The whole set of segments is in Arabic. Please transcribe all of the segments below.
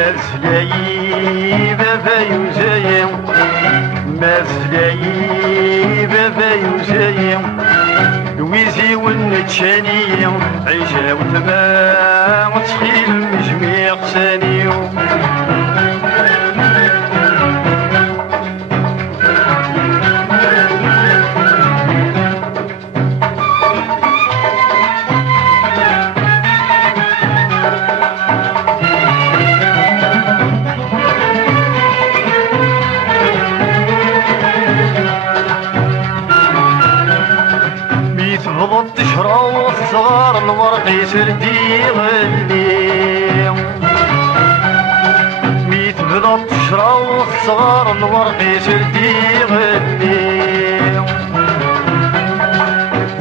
مازلاي بابا يوزايا مازلاي بابا يوزايا ويزي ونتشاني عيشة وتما وتخيل مجميع ثاني تفضل تشرى والصغار الورق يسردي غلي مي تفضل تشرى والصغار الورق يسردي غلي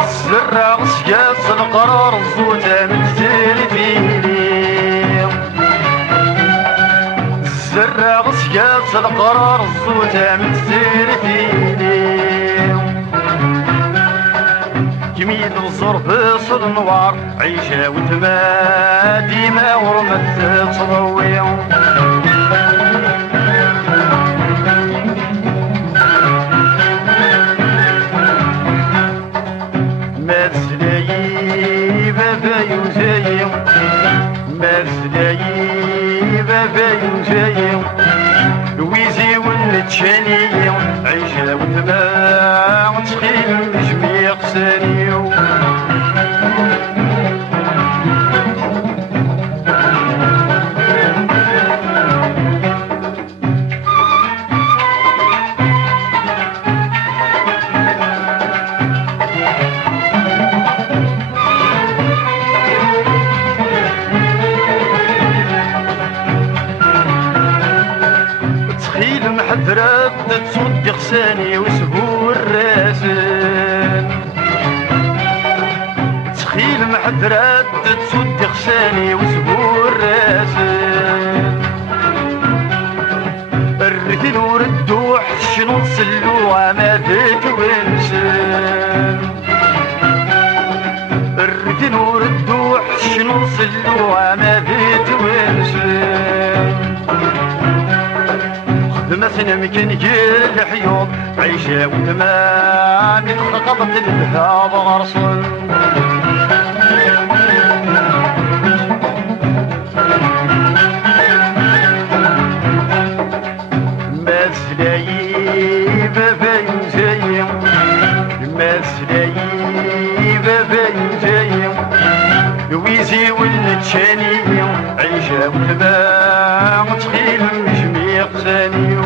الزرع سياس القرار الزوجة متزير فيني الزرع سياس القرار الزوجة متزير فيني جميل الظرف صد النوار عيشة وتما ديما ورمت تصضوي مازلاي بابا يوزاي مازلاي بابا يوزاي ويزي ونتشاني عيشة وتما وتخيل مجميع ثاني تخيل محذرات تصد غساني وسبور راسن تخيل محذرات تصد غساني وسبور راسن الركن وردوح شنو نسلو ما فيك ونسن الركن وردوح شنو نسلو ما فيك ونسن مثلا مكان جيل حيوط عيشة وتمام خطبت الذهب غرصن مازلاي بابا يوزاي مازلاي بابا يوزاي ويزي ونتشاني عيشة وتمام تخيل مجميع ثاني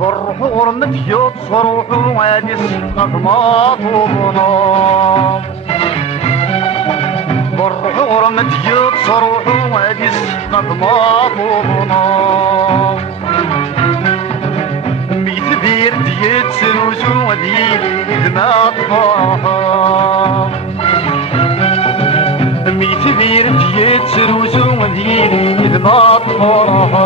بالرحور متيوت صروحو غادي سقط ماطوبنا بالرحور متيوت صروحو غادي سقط ماطوبنا ميت بير ديت سروسو وديلي ما طفاها ميت بير ديت سروسو وديلي ما طفاها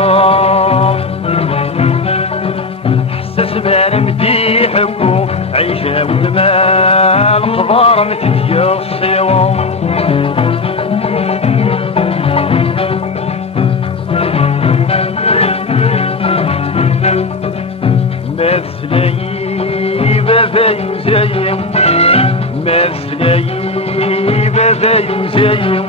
سبان مديحكو عيشة وتمام خضار متديا الصيوة مازلاي بابا يوزاي مازلاي بابا يوزاي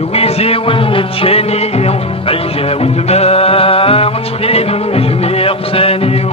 ويزي ونتشاني عيشة وتمام تخيل مجميع ثاني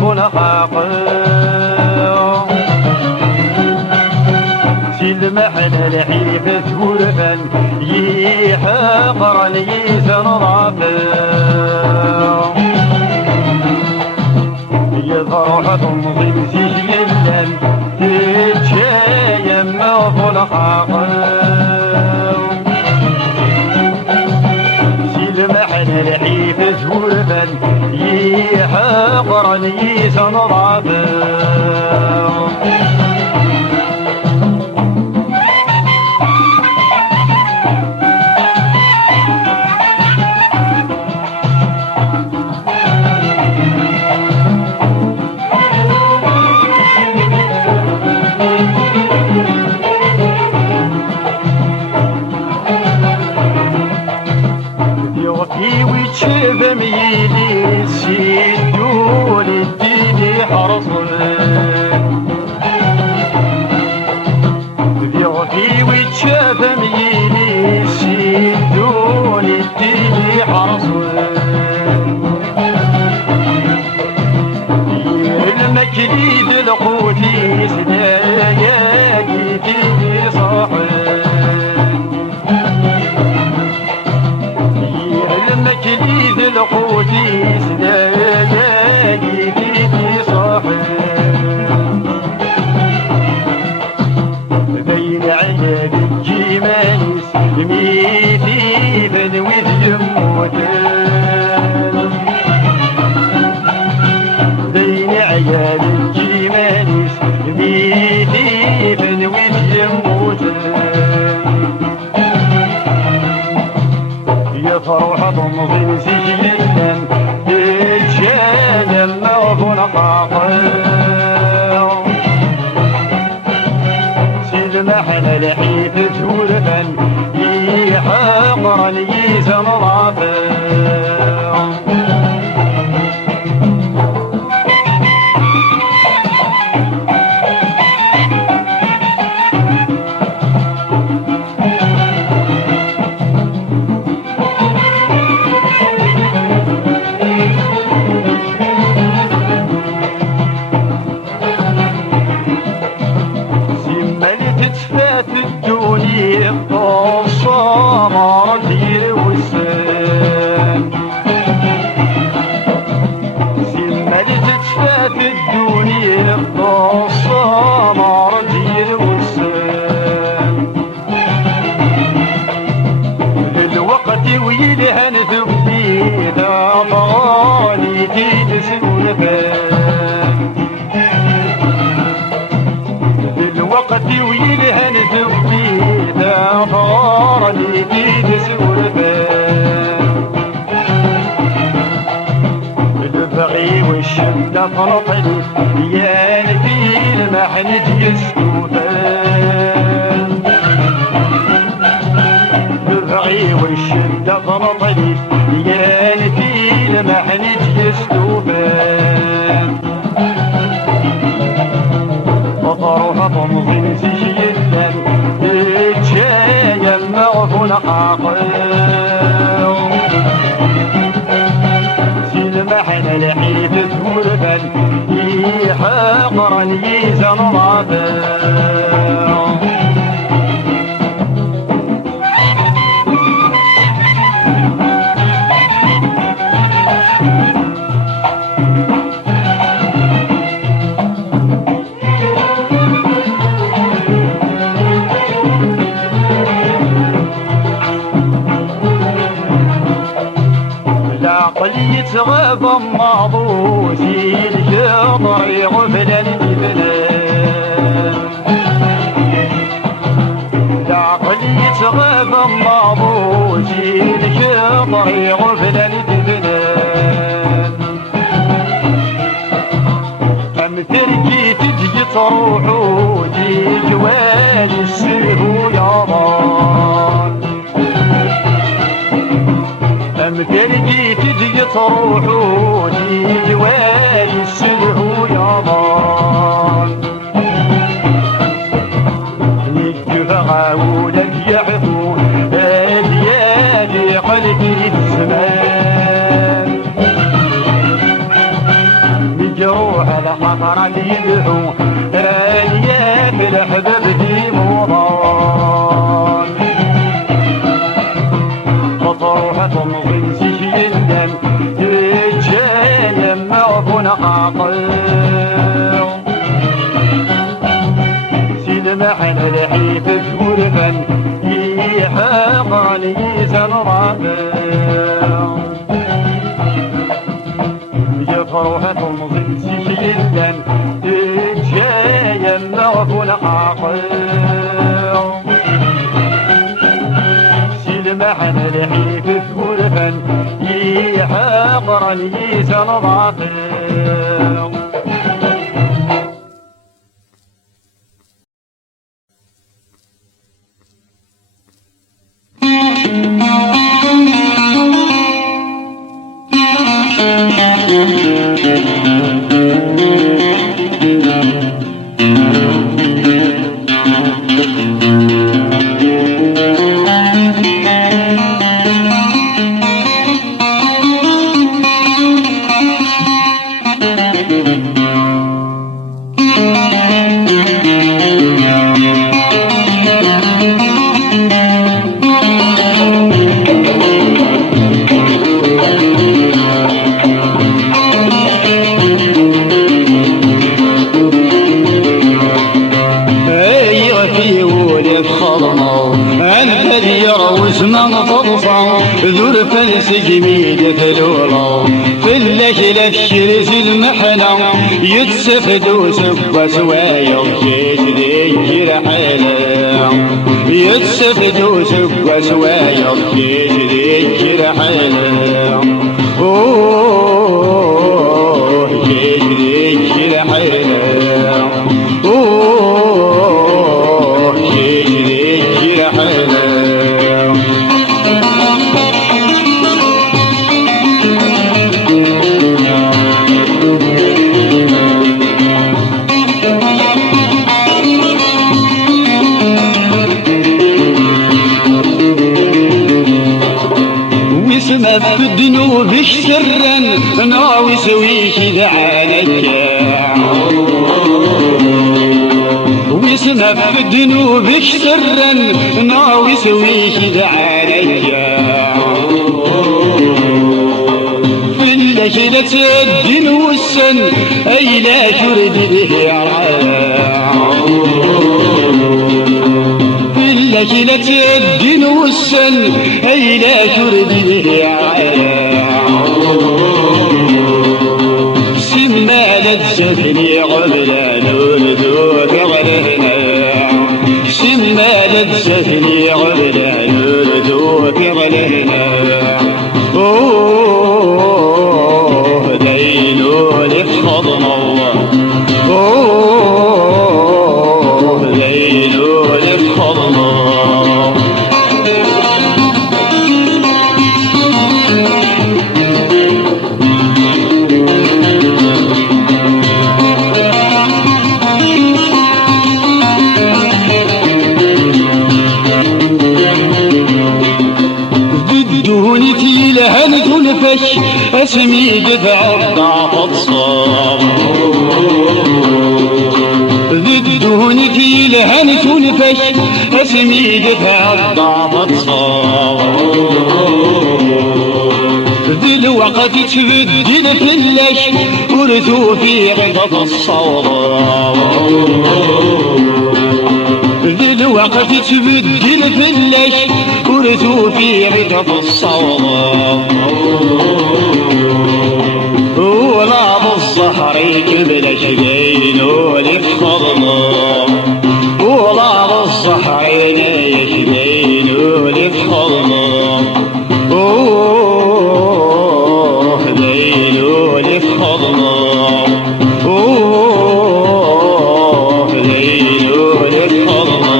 فنخاقر المحنة الحيفة ورفن يحقر ليسن ضعفا يفرح تنظيم سجلا تتشايم فنخاقر المحنة الحيفة ورفن يحقر ليسن ضعفا ويتشاف ميلي سيدو للدين حرصن ذيغفي ويتشاف ميلي سيدو للدين حرصن المكليد القوتي سداياكي في صاحب المكليد القوتي سداياكي في صاحب بين عياد الجمالس ميتي فنوذ يموتان بين عياد الجمالس ميتي فنوذ يموتان فرحة تنظيم سجلا تتشالم فنخاقر سيد محنة الحيفة ورفن يحقر ليسن ضعفا الصمر يوسان زمل تتفات الدنيا الصمر يوسان الوقت ويلهن ذبي ذا طالي تسولفان الوقت ويلهن ذبي فار الجديد سولفان البغي والشدة فرطلي يا نبي المحنج يسكوفان البغي والشدة فرطلي يا نبي المحنج يسكوفان وطرها تنظيم سجلا تتشايم فنخاقر سيد محنة الحيفة ورفن يحقر ليسن ضعفا يتغاب ماضوسي الجطر يغفل الجبلان العقل يتغاب ماضوسي الجطر يغفل الجبلان أم تركي تجي تروح ودي جوال السهو يابان أم تركي تجي تروح ودي جوال السهو يابان نجفها ولد يعفون أديالي قلبي الزمان نجرو روح الحضرة يدعو رانيا في الحباب دي موضان مطروحة تنظم سجيلا رجال معفون عاقل سيد محن الحيف شورفا يحقن يزن رابع يفروحة تنظم سجيلا رجال معفون عاقل محن الحيف شورفا يحقرا يزن ضاقل ذو الفلس جميد ثلولا في الليل الشرس المحنة يتسفدوا سبا سوايا جيت ذيك رحلة يتسفدوا سبا سوايا جيت ذيك رحلة اوه جيت ذيك رحلة اوه جيت ذيك رحلة في الذنوب سرا ناوي سوي كذا عليك ويسمى في الذنوب سرا ناوي سوي كذا عليك في الليلة الدين والسن اي لا ترد به ليلة الدين والسن أي لا ترد به سما لتزفني عبلا نولدو كغلهنا سما لتزفني عبلا نولدو كغلهنا اوه دينو لفضنا الله اوه دينو لفضنا الفش اسمي دفع الضعف الصاب ضدهن في لهنة الفش اسمي دفع الضعف الصاب ذي الوقت تبدل في اللش ورثوا في غضب الصواب ذي الوقت تبدل في اللش ورثوا في غضب الصواب ولا بالصحر يكبل شدين ولفضنا ولا بالصحر يشدين ولفضنا اوه دين ولفضنا اوه دين ولفضنا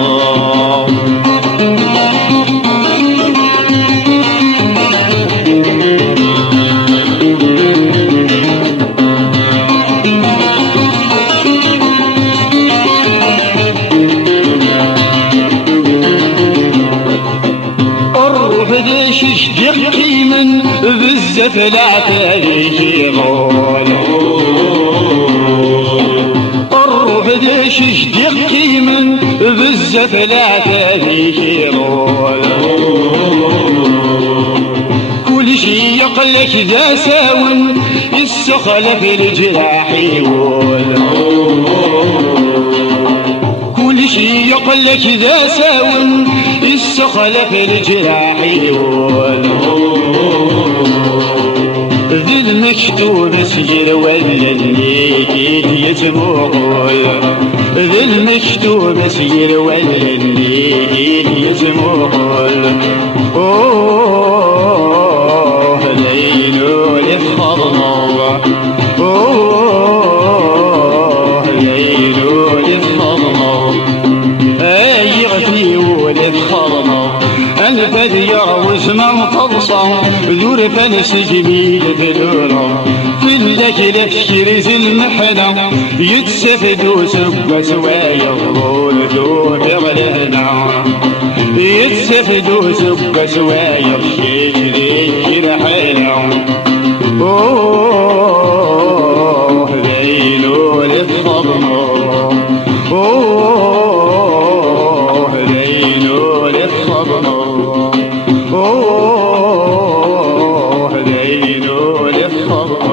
شدقي من بزاف لا تاريخ يغول وهداش جديق قيمن بزاف لا تاريخ يرول كل شي يقلك ذا ساون السخل في الجراح يقول كل شي يقلك ذا ساون السخل في الجراح يقول ذي المكتوب سجر ولا اللي يتمول ذي المكتوب سجر ولا اللي يتمول اوه ليلو للفضل اوه ليلو للفضل اي غفي وللفضل الفد يعوز من تبصر ذور فلس جميل بلولا في اللك لفكر المحنة يتسفدو سبا سوايا الظهور دور غلهنا يتسفدو سبا سوايا الشجري كرحنا اوه ليلو للفضل اوه ليلو للفضل اوه ليلو للفضل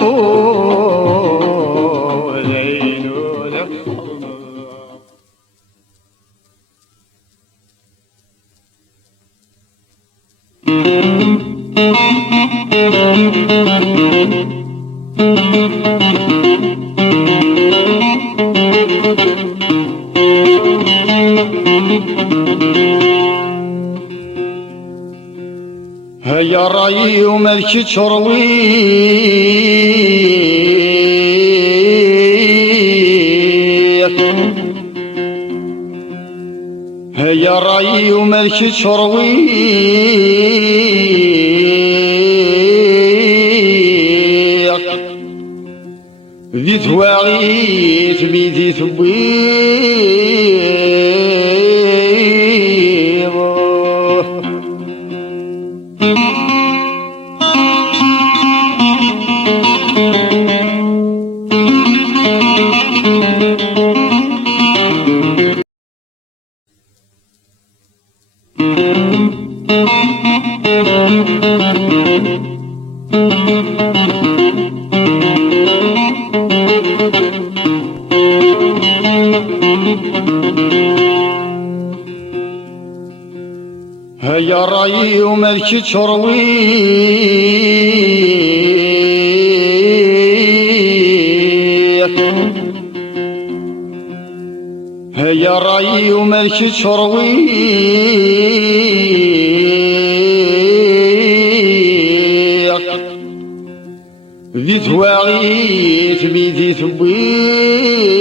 اوه ليلو للفضل هيا رايي وملك شروي هيا رايي وملك شروي ذي ثواغيت بذي ثبيض هيا رايي وملك شروي هيا رايي وملك شروي ذي ثواغيت بذي ثبيض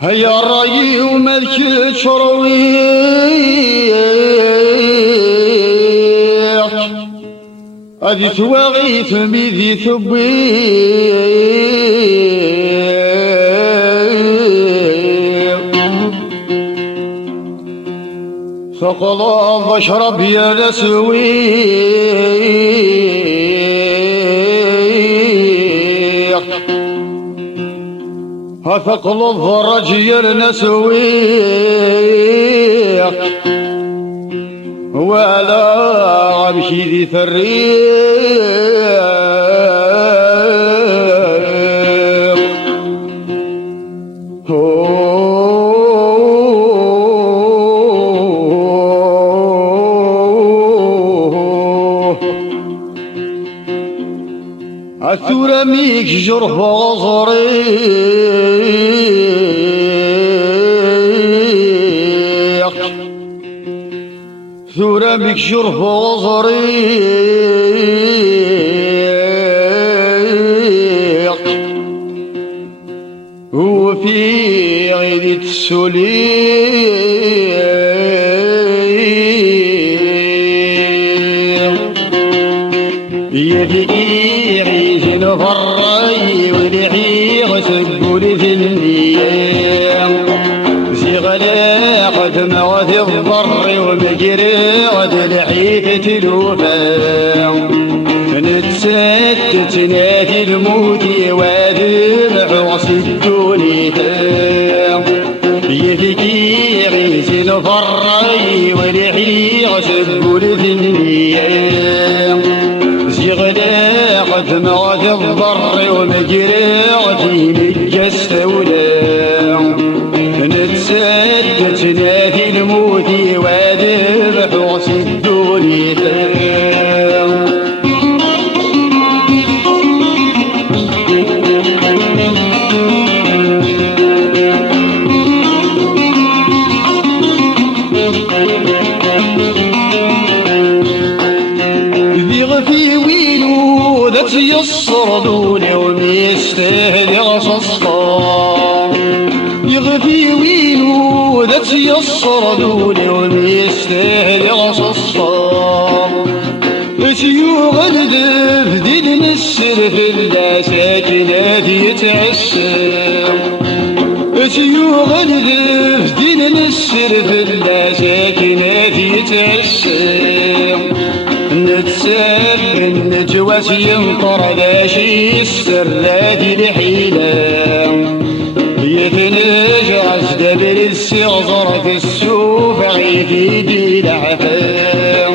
هيا رايي وملك شروي هذي ثواغيت بذي ثبيض فقلب اشرب يا نسوي هثقل الضرج يا نسوي ولا عمشي ذي فريق الثورة ميك جرح غزريق ثورة ميك جرح غزريق وفي غير السليق يفكي عيش نفري ولعيغ سبول في النيام زغلا قد موت الضر ومجري غد العيف تلوفا نتسدت نادي الموت وادمع وصدوني يفكي عيش نفري ولعيغ سبول في النيام زغلا قد موت الضر ومجري غد نجست ولا نتسدت نادي الموت وادمع وصدوني يصر دوني وميستاهل غصصا يغفي وينو ذات يصر دوني وميستاهل غصصا سيوغ الذب دين السر في الله ساكنات يتعسر سيوغ الذب دين السر في الله ساكنات يتعسر نتساب النجواس ينطر ذا شي السر ذاتي لحيلة يتنجرس دبر السغزر في السوف عيدي دي العفام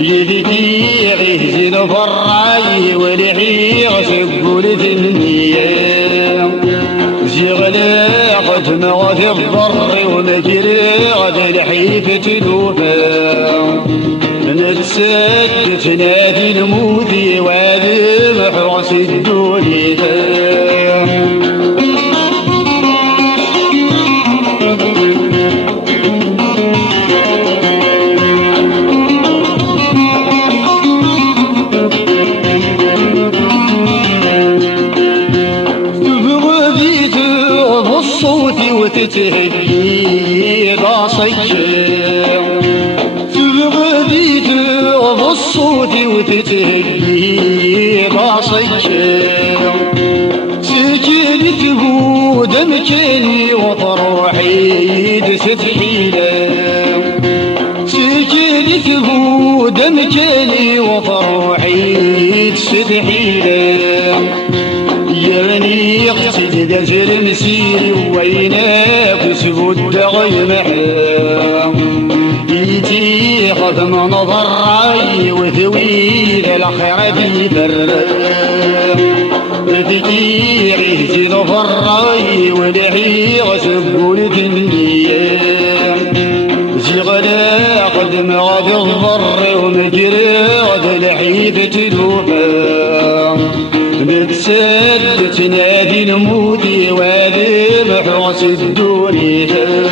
يذكي غيزن فرعي ولحي غسقول ثنية زغلا قد مغث الضر ومجري غد الحيف تلوفا نتسدت نادي الموت وذبح راس الدنيا تبغي تغض الصوت وتتهجي راسك الصوت وتتهجي راسك سكنته دمكني وطروحي دست حيلة سكنته دمكني وطروحي دست حيلة يرني اقتد دجر مسيري ويناك سبود غيمحا ايتي خدم نظر عي وذويل الخير دي برام ذكي عيتي نظر عي ولعي غسبول ذنيام زغلا قدم غد الضر ومجري غد العيب تلوفا نتسدت نادي الموت وذبح راس الدنيا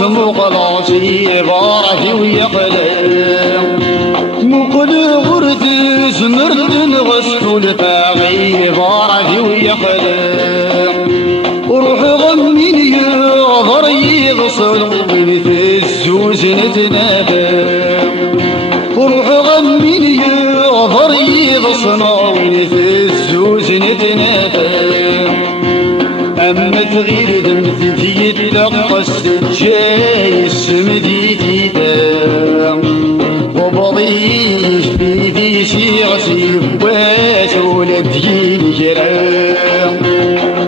مقلاصي بارك ويقلم مقل غرد زمرد غسل الفاغي بارك ويقلم روح غمين يغضر يغسل من في الزوز نتنافم روح غمين يغضر يغسل من في الزوز نتنافم أما تغير دم في يتلقى السجاي السمدي تيتام وبضيش بيدي شي غسيب واسولد ينجرام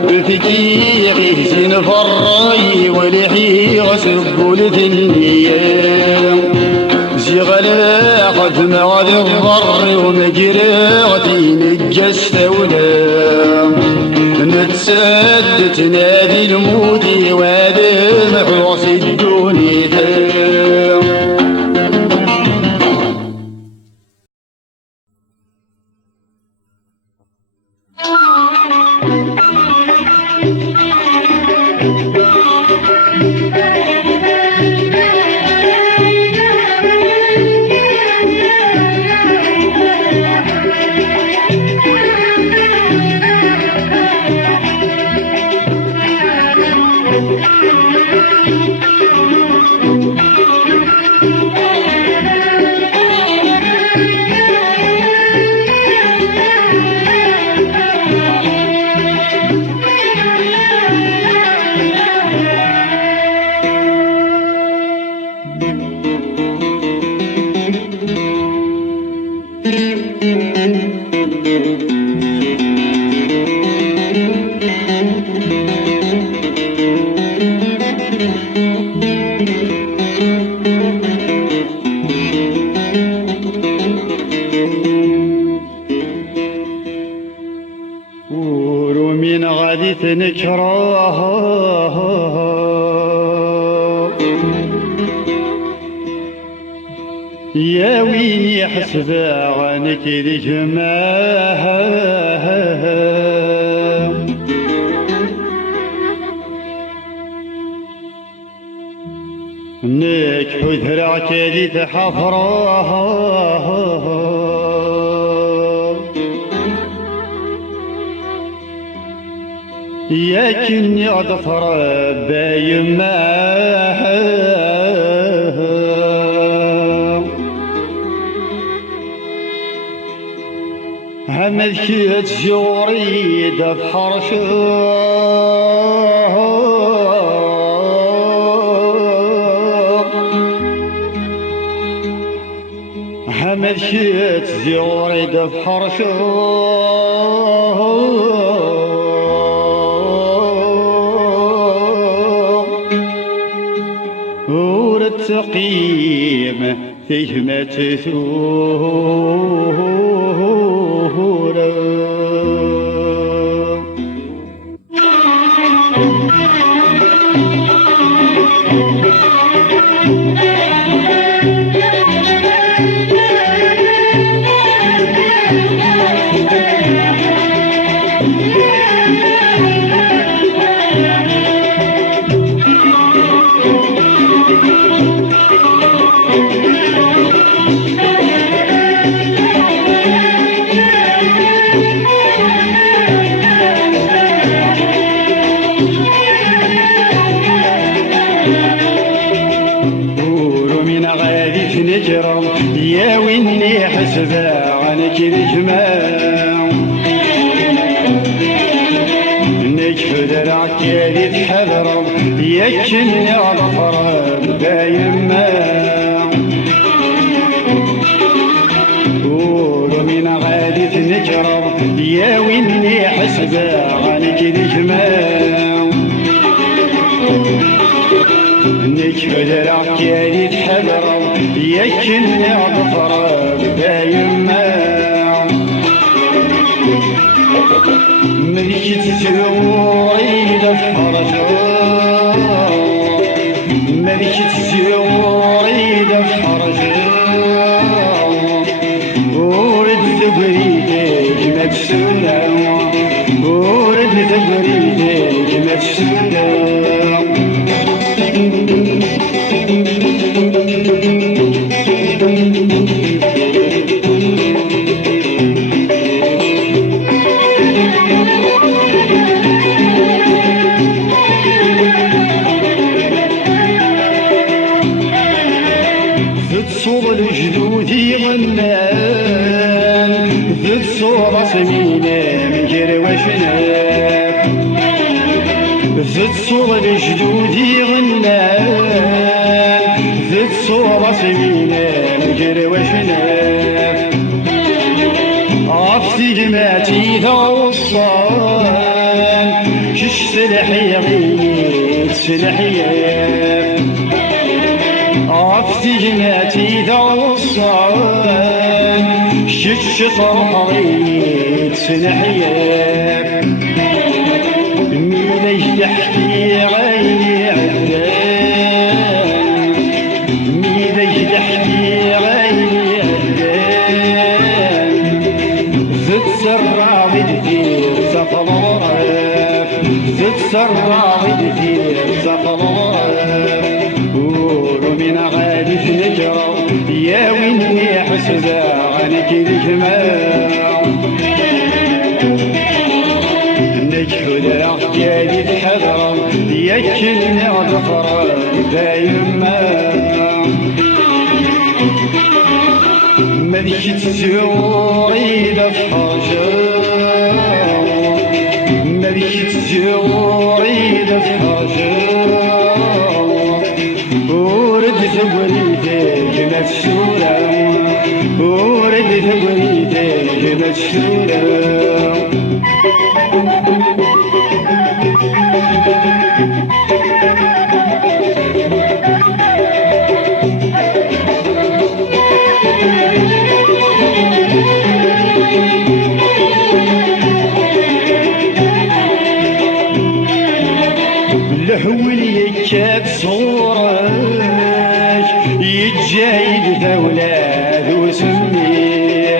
بفكي غيزين فراي ولحي غسبول ذنيام زغلا قد معذ الضر ومجرى غتين الجست ولام نتسدت نادي الموت وادمع راس الدنيا يا وين يحسب عنك الجماعة انك حذرك اللي تحفرها ياكني اضفر بايما هملكت جوري دفحر هملكت جوري دفحر ورتقيم فيه ما تثور نجرم يا ويني حسبة عنك الجمال انك حذرك يا ذي تحذرم يكني اظفر بايما ومن غادي تنجرم يا ويني حسبة عنك الجمال انك حذرك يا ذي تحذرم يكني اظفر بايما ملكة السروري دفحر ملكة السروري دفحر ورد ثبريتك ما تسولى ورد ثبريتك ما تسولى صوب الجدودي غنان ذات صوب سمينة من جرواشناك ذات صوب الجدودي غنان ذات صوب سمينة من جرواشناك عفتي جماتي ذا وصان شش سلحية غير سلحية عفتي جناتي ذا وصان شش طرحيت سنحياك ميليش تحكي غيري عدان ميليش تحكي غيري عدان زد سرع بدير سقل غرف زد سرع بدير سقل غرف من غادي تنجرم يا ويني حسبة عنك الجمال انك حذرك يا ذي تحذرم يكني اظفر بايما ملكة الزوري دفحر ملكة الزوري دفحر ورد ثبريتك ما تسولى ورد ثبريتك ما تسولى لحولي كات صورك يتجايد ثولاد وسمي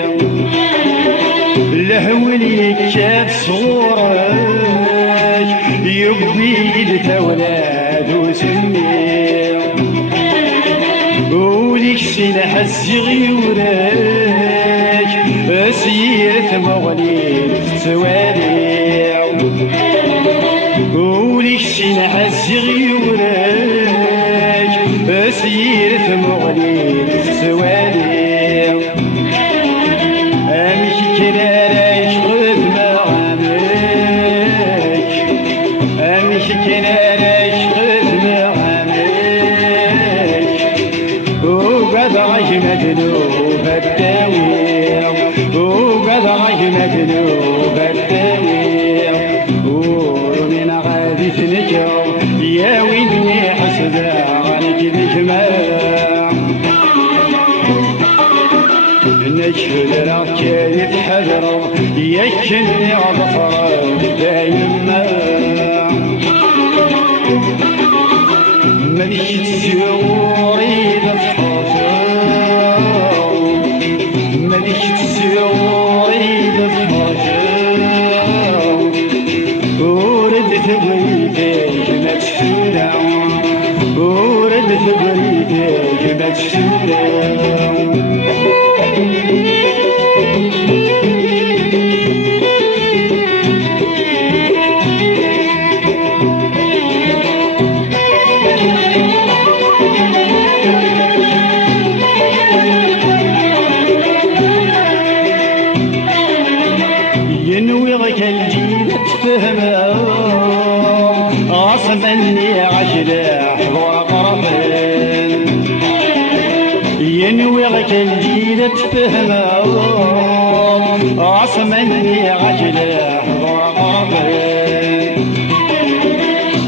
الهول يكاد صورك يبيد ثولاد وسمي وليك سلاح الزغيورك سيرة مغليب توالي وليك سلاح الزغيورك سيرة مغليب توالي أمك كنارك خذ مغامك أمك كنارك خذ مغامك وقد غيمت ذنوب الداوية وقد غيمت ذنوب الداوية ومن غادي تنكر يا ويني حسدا عنك ذكماء نشهد راك يتحذر يكني غفرك دايما ملك تسيوري لفحاجة ملك تسيوري لفحاجة وردت بريدك ما تشترى وردت بريدك ما تشترى ينويغك الجيل تفهمه غصبني عجلاح وقربان ينويغك الجيل تفهمه غصبني عجلاح وقربان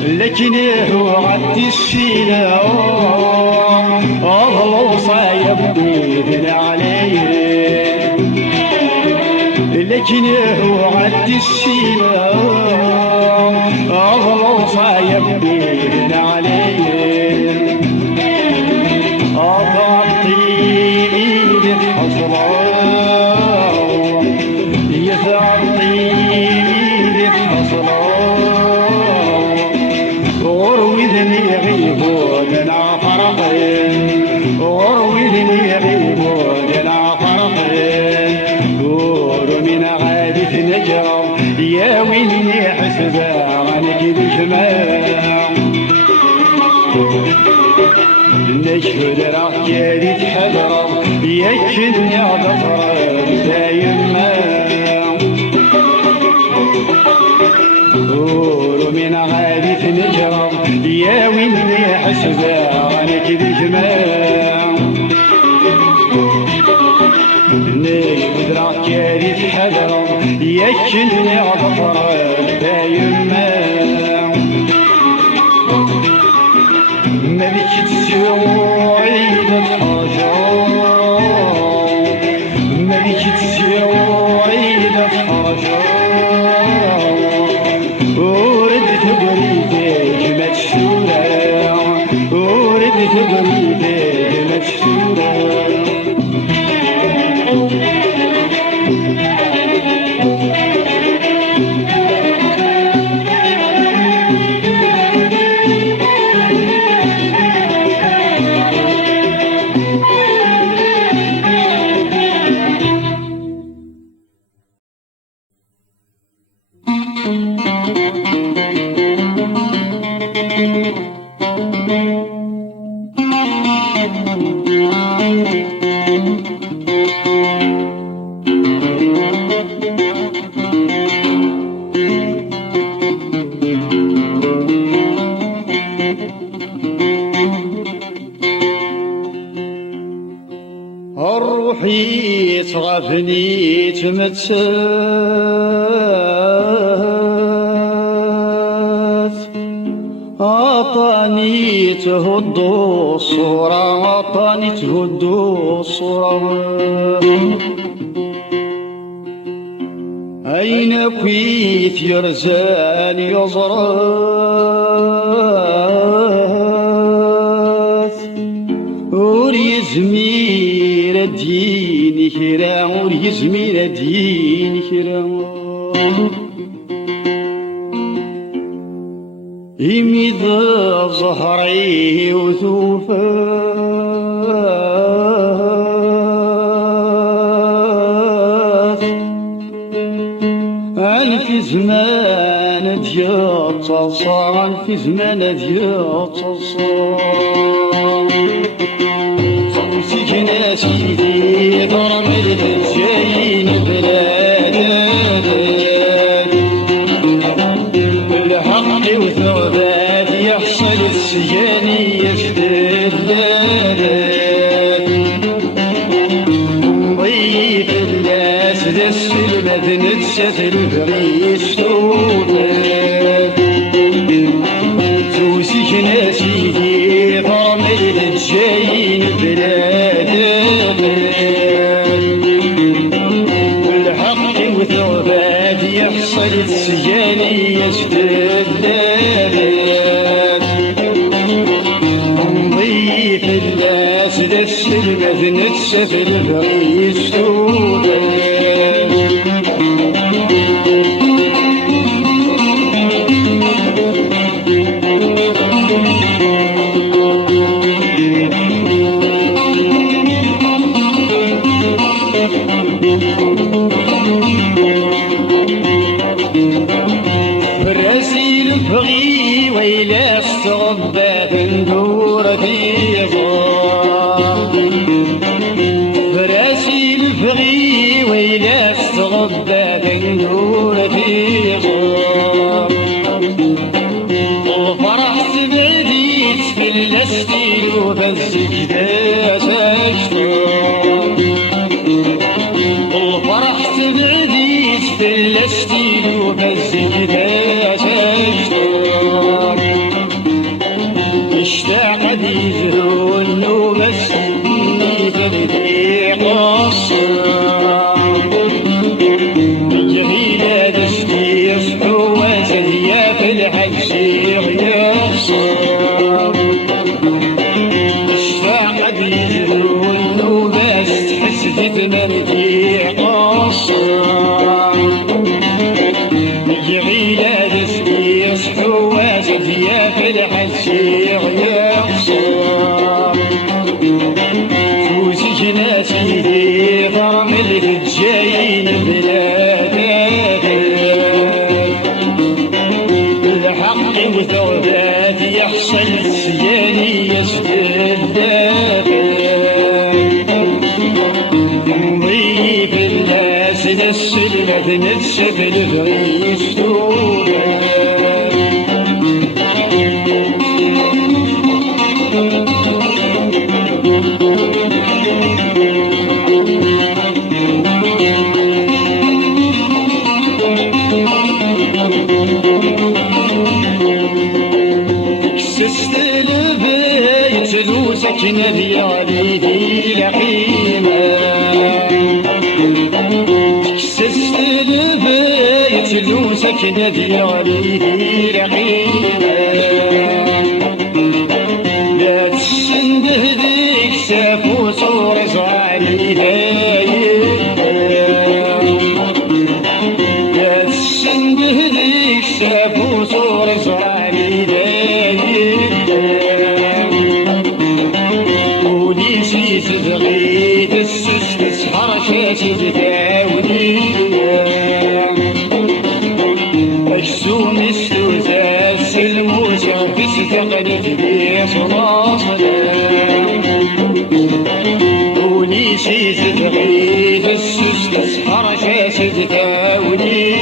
لكن هو عد السيلة أظلو صايب بيدنا عليه لكن هو عد السيلة أظلو صايب بيدنا عليه أضعطي إيدي بحصله يثعطي إيدي بحصله غروذني يغيبون العفرقين غروذني يغيبون العفرقين دور من غادي تنجر يا ويني حسبا عنك بجماع نشهد راك يا تحذر يكن يا ظفرك دايما دور من غادي تنجر يا ويني حسبا عنك بجماع نشهد راك يا تحذر يكن يا ظفرك دايما ملك تسيوري للحاجة ملك تسيوري للحاجة وردت بريدك ما تشتورى وردت بريدك ما تشتورى روحي تغفني تمتسات عطاني تهدو الصورة عطاني تهدو الصورة أين كويت يرزان يزرات يزمير الدين كرا ور يزمير الدين كرا يميد ظهري وثوفا في زمان ديال تصال في زمان ديال تصال صوتك ناسيدي ضرب الجايين بلاد بالحق وثبات يحصل السجاني يجدد ضيف الناس ذا السلمة نتسف البريس توسيك ناسيدي ضامل الجايين بلاد والحق وثبات يحصل السجاني يجدد ضيف الناس ذا السلمة نتسف البريس براسيل بغي ويلا استغبى بندور فيها براسيل بغي ويلا استغبى بندور فيها وفرح سبعديت في الاستيل وبالزكدة سكتة وفرح سبعديت في الاستيل وبالزكدة اشتاق يزهون وبس يبدي قصر جميلة دشتي يصحو وزهية في الحج يخسر اشتاق يزهون وبس تحس تتمنى قصر جميلة دشتي يصحو وزهية في الحج توسيك ناسيدي ضرمل الجايين بلاد بالحق وثبات يحصل السجاني يسجد ضيف الناس ذا السلمة نتسف البريس سكن ديالي لحيمة تكسست البيت لو سكن ديالي لحيمة لا تسنده ذيك سافو صور صعري لا تسنده ذيك سافو صور صعري تبغي تسس حركات تداولي مجسوم استوزاز الموجة بستقلت بيص راصنا وليسي تبغي تسس حركات تداولي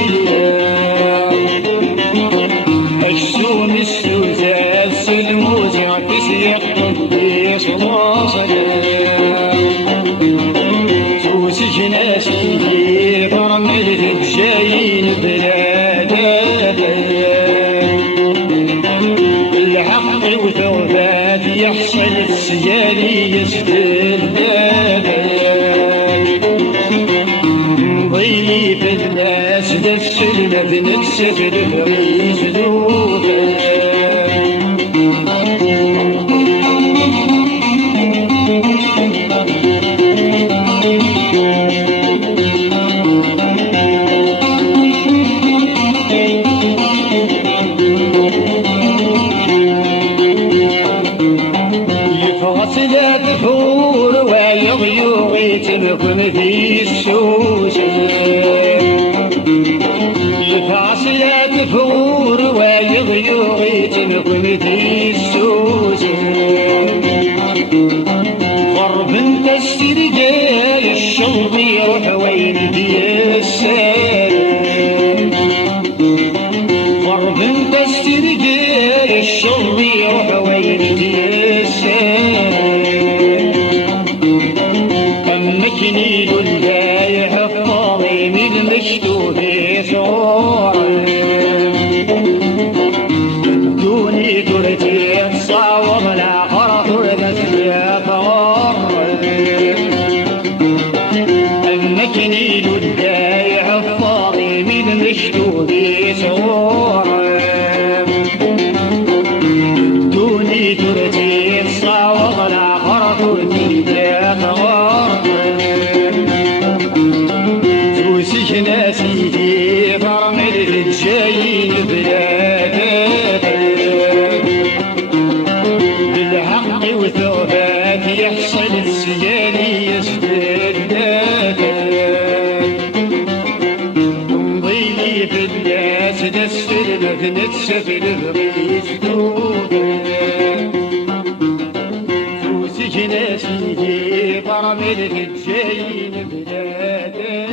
مجسوم استوزاز الموجة بستقلت بيص راصنا توسك ناسيدي برمل الجايين بلاد بالحق وثبات يحصل السجاني يسدد ضيف الناس ذا السلمة بنتسف البريز ذوبان تمكن في السوسن يفعصيات فور ويغيغي تمكن في السوسن غرب انت السرقاي الشرب يروح وين السلام غرب انت السرقاي الشرب يروح وين السلام أمكني للبايع الطاغي من المشتوه ثور دوني درتي تصاوب لا خرط المسيا فور أمكني للبايع الطاغي من المشتوه ثور دوني درتي تصاوب لا خرط المسيا فور ناسيتي فرمل الجايين بلادات بالحق وثوبات يحصل السيالي يسددات نضيلي في الناس نسفل مفنت سفل بغيش دوبات فوسك ناسيتي فرمل الجايين بلادات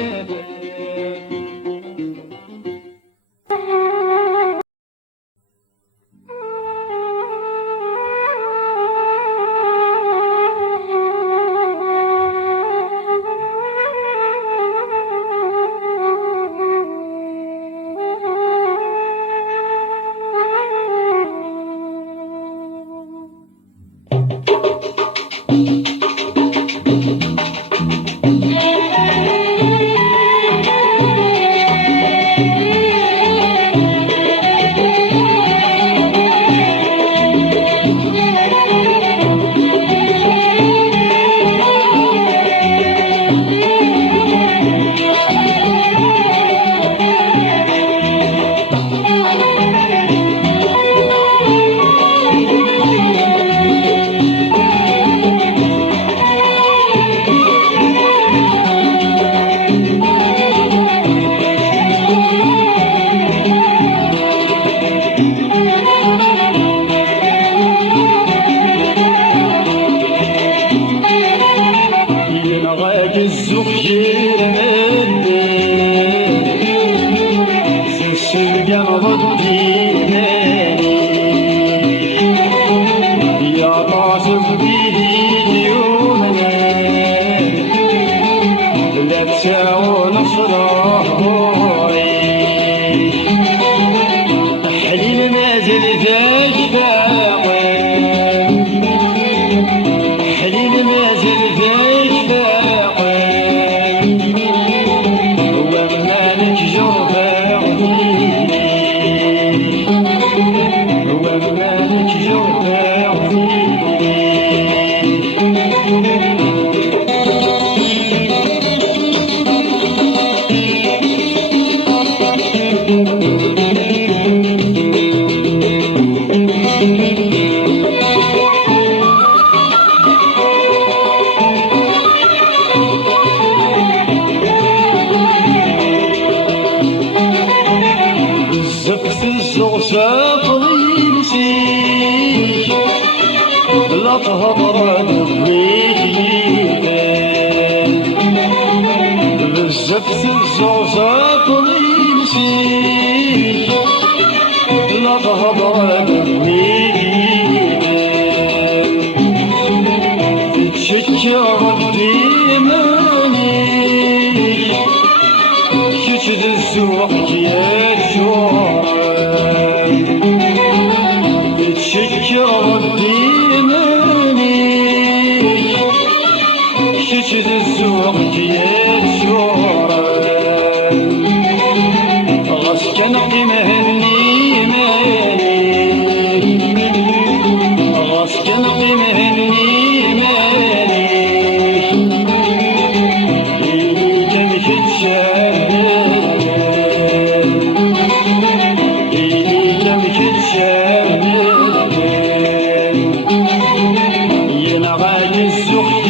ينغاني السوق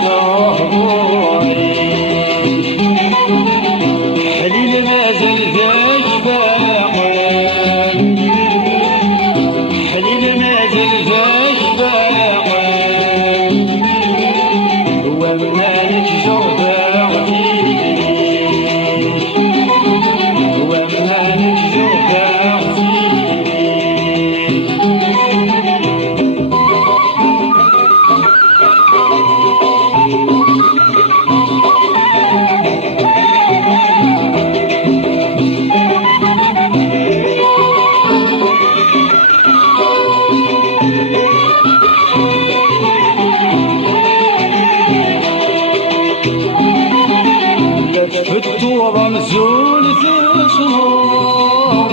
صلاحوري حليل ما زال ذاك باقي حليل ما زال ذاك باقي ومالك جربع فيك ومالك جربع التوبة مزول تشمر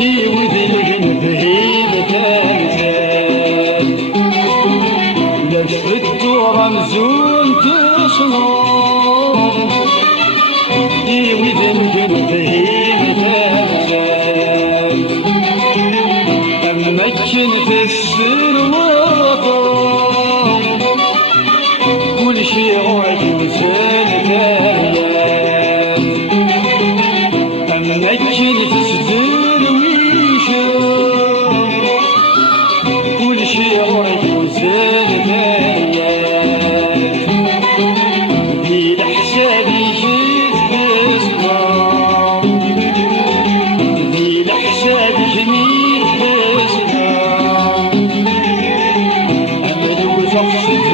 يود الجنبهيم تنزل لف التوبة مزول تشمر يود الجنبهيم تنزل أمكن في السر وطن كل شيء عجب أمكن تصدر ويشوف كل شيء عجب في الحساب يجيب بسلام في الحساب جميل بسلام أمل وزقصد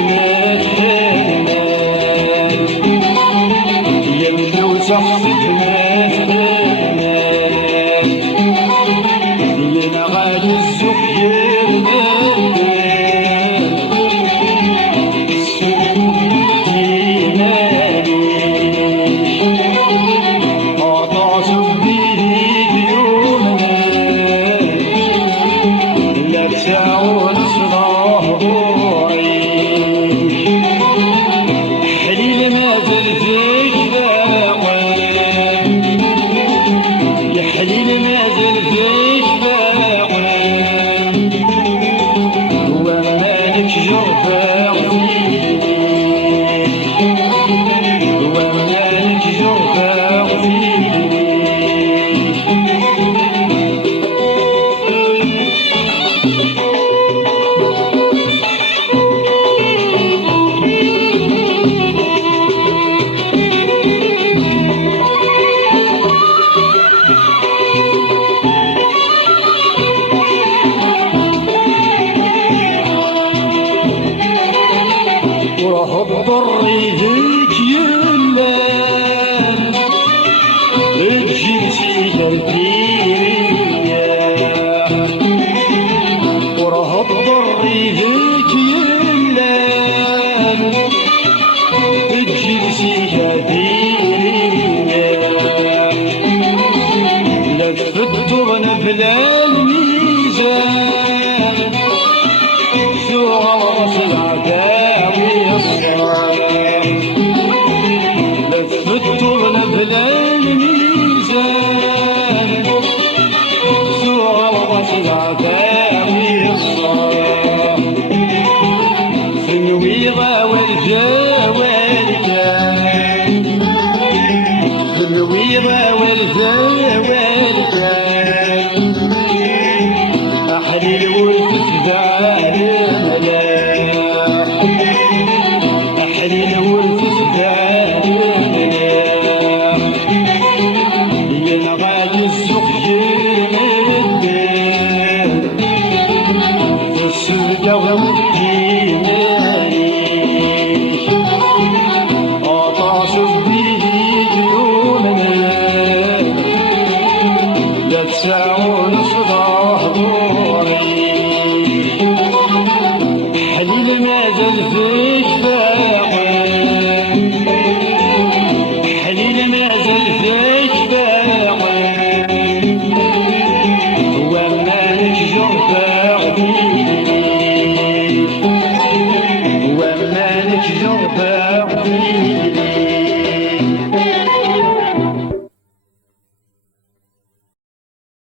صحبك ناس لنا غادي الزق الضر يجيك يلان تجيب سيجارتية وراه الضر يجيك يلان تجيب سيجارتية لفت بلا الميزان شو غلط العداوي لفت بلا الميزان شو غلط العداوي الصار في الويضة